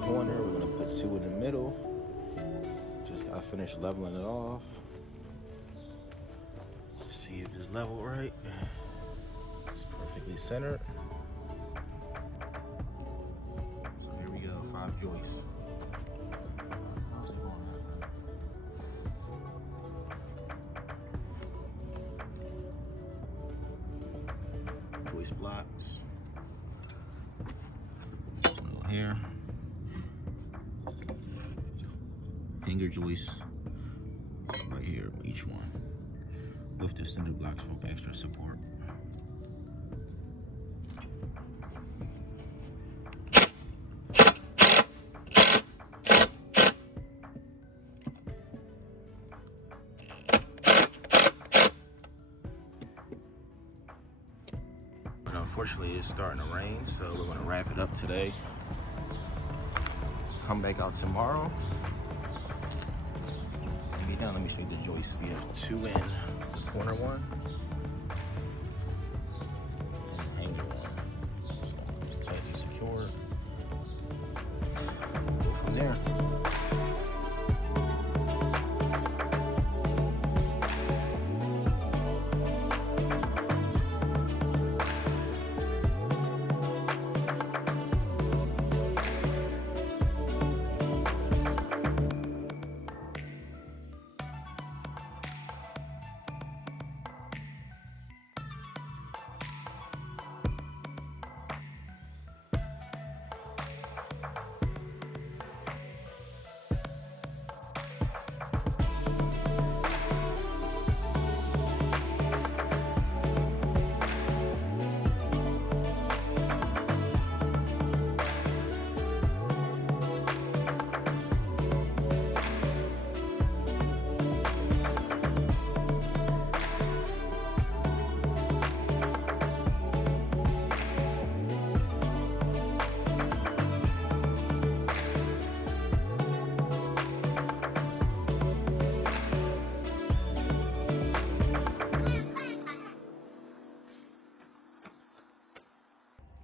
Corner, we're gonna put 2 in the middle. Just gotta finish leveling it off. See if it's level right. It's perfectly centered. So here we go, 5 joists. Joist blocks. Go here. Hanger joists right here, each one, with the cinder blocks for extra support. But unfortunately, it's starting to rain, so we're going to wrap it up today. Come back out tomorrow. Let me show you the joists. We have 2 in the corner one and the hanger one. So it's tightly secured. Go from there.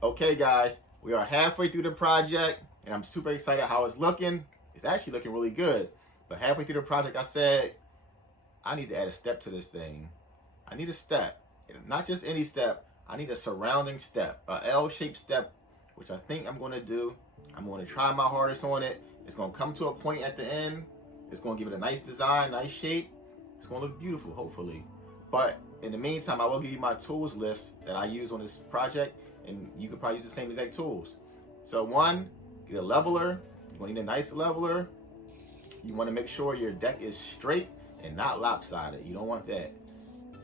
Okay guys, we are halfway through the project and I'm super excited how it's looking. It's actually looking really good. But halfway through the project, I said, I need to add a step to this thing. I need a step, not just any step. I need a surrounding step, a L-shaped step, which I think I'm gonna do. I'm gonna try my hardest on it. It's gonna come to a point at the end. It's gonna give it a nice design, nice shape. It's gonna look beautiful, hopefully. But in the meantime, I will give you my tools list that I use on this project, and you could probably use the same exact tools. So 1, get a leveler. You're gonna need a nice leveler. You wanna make sure your deck is straight and not lopsided. You don't want that.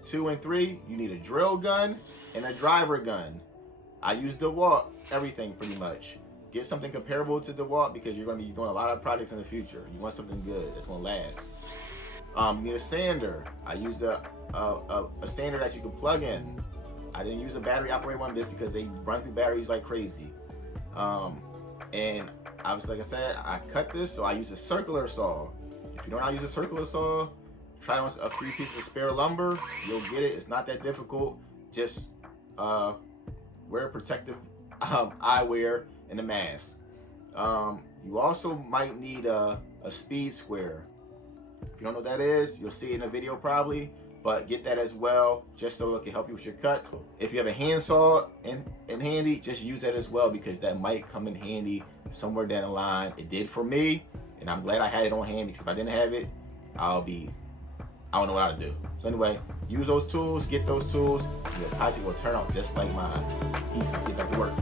2 and 3, you need a drill gun and a driver gun. I use DeWalt, everything pretty much. Get something comparable to DeWalt because you're gonna be doing a lot of projects in the future. You want something good that's gonna last. You need a sander. I used a sander that you can plug in. I didn't use a battery operated one this because they run through batteries like crazy. And obviously, like I said, I cut this, so I use a circular saw. If you don't know how to use a circular saw, try on a 3 pieces of spare lumber. You'll get it. It's not that difficult. Just wear protective eyewear and a mask. You also might need a speed square. If you don't know what that is, you'll see it in a video probably, but get that as well, just so it can help you with your cuts. If you have a handsaw in handy, just use that as well because that might come in handy somewhere down the line. It did for me, and I'm glad I had it on hand because if I didn't have it, I don't know what I'd do. So anyway, use those tools, get those tools, and your project will turn out just like mine. Peace, let's get back to work.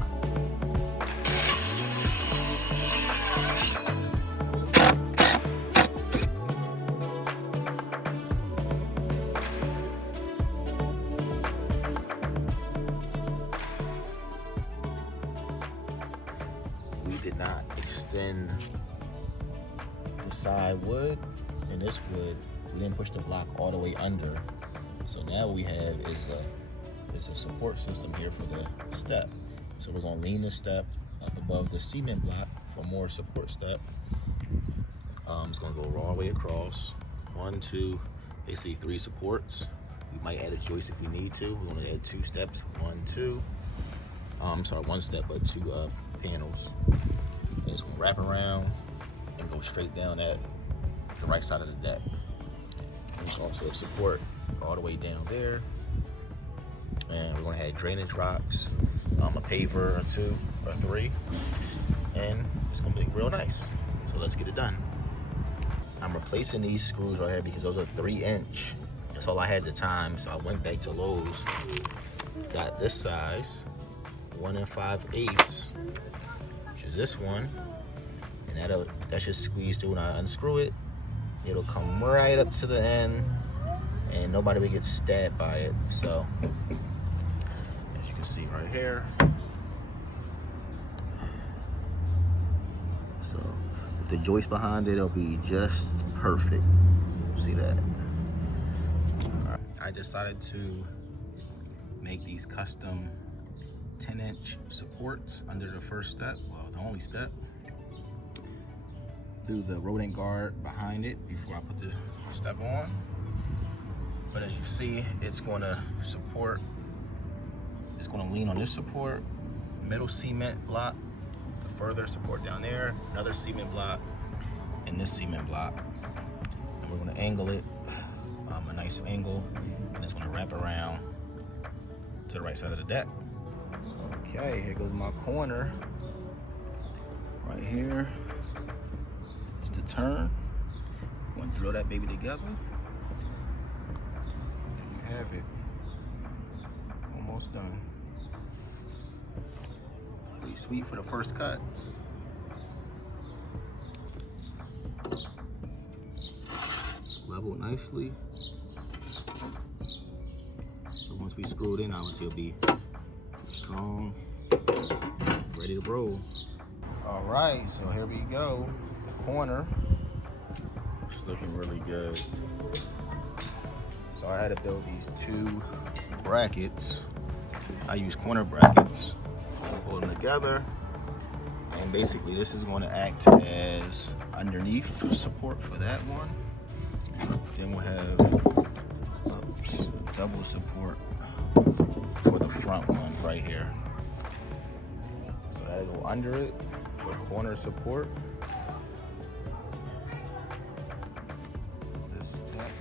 We did not extend the side wood, and this wood, we didn't push the block all the way under. So now what we have is a support system here for the step. So we're gonna lean the step up above the cement block for more support step. It's gonna go all the way across. 1, 2, basically 3 supports. We might add a joist if we need to. We want to add 2 steps, 1, 2. Sorry, 1 step, but 2 panels. And it's gonna wrap around and go straight down at the right side of the deck. And it's also a support all the way down there. And we're gonna have drainage rocks, a paver or 2 or 3, and it's gonna be real nice. So let's get it done. I'm replacing these screws right here because those are 3-inch. That's all I had at the time, so I went back to Lowe's, got this size, 1 5/8, which is this one, and that should squeeze through. When I unscrew it, it'll come right up to the end, and nobody will get stabbed by it. So, as you can see right here, so with the joist behind it, it'll be just perfect. See that? I decided to make these custom 10-inch supports under the first step, well, the only step, through the Rodent Guard behind it before I put the step on. But as you see, it's gonna support, it's gonna lean on this support, middle cement block, the further support down there, another cement block, and this cement block. And we're gonna angle it, a nice angle, and it's gonna wrap around to the right side of the deck. Okay, here goes my corner. Right here is the turn. I'm gonna drill that baby together. There you have it. Almost done. Pretty sweet for the first cut. Level nicely. So once we screw it in, obviously it'll be strong, ready to roll. All right, so here we go. The corner, it's looking really good. So I had to build these 2 brackets. I use corner brackets, pull them together, and basically this is going to act as underneath support for that one. Then we'll have double support for the front one right here. So that'll go under it for corner support. This deck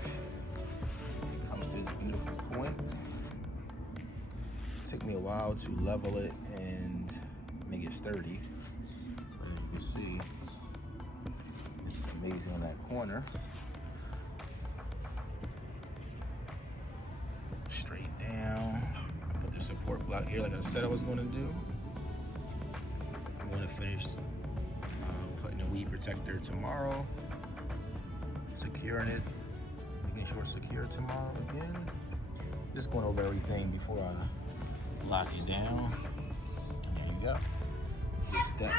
comes to this beautiful point. It took me a while to level it and make it sturdy. But as you can see, it's amazing on that corner. Straight down. I put the support block here like I said I was going to do. I'm going to finish putting the weed protector tomorrow, securing it, making sure it's secure tomorrow again. Just going over everything before I lock it down. And there you go. This step.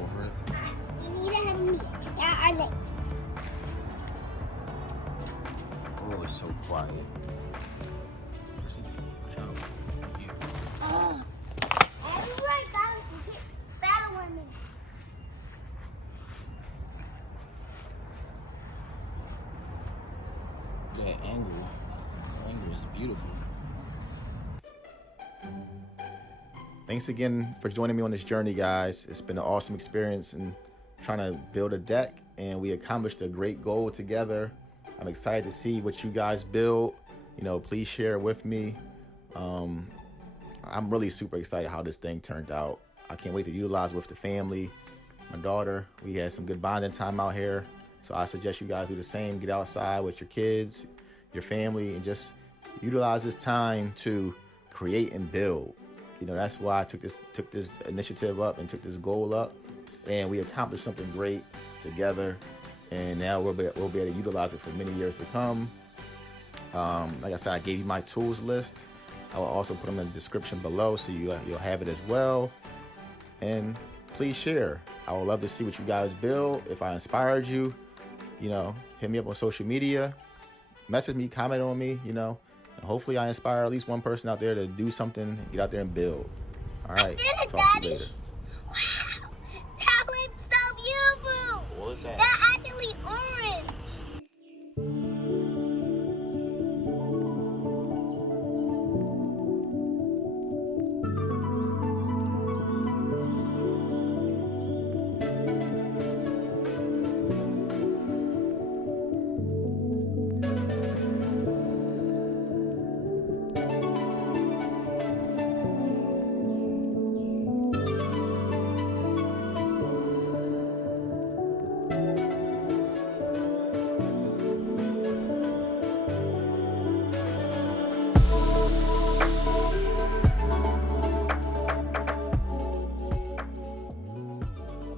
Over it. You need to have me. Yeah, Oh, it's so quiet. Watch out. Thank you. oh. Everywhere battle women. That angle. The angle is beautiful. Thanks again for joining me on this journey, guys. It's been an awesome experience in trying to build a deck, and we accomplished a great goal together. I'm excited to see what you guys build. You know, please share it with me. I'm really super excited how this thing turned out. I can't wait to utilize it with the family, my daughter. We had some good bonding time out here. So I suggest you guys do the same. Get outside with your kids, your family, and just utilize this time to create and build. You know, that's why I took this initiative up and took this goal up, and we accomplished something great together. And now we'll be able to utilize it for many years to come. Like I said, I gave you my tools list. I will also put them in the description below, so you'll have it as well. And please share. I would love to see what you guys build. If I inspired you, you know, hit me up on social media, message me, comment on me, you know, and hopefully I inspire at least one person out there to do something, get out there and build. All right, talk to you later.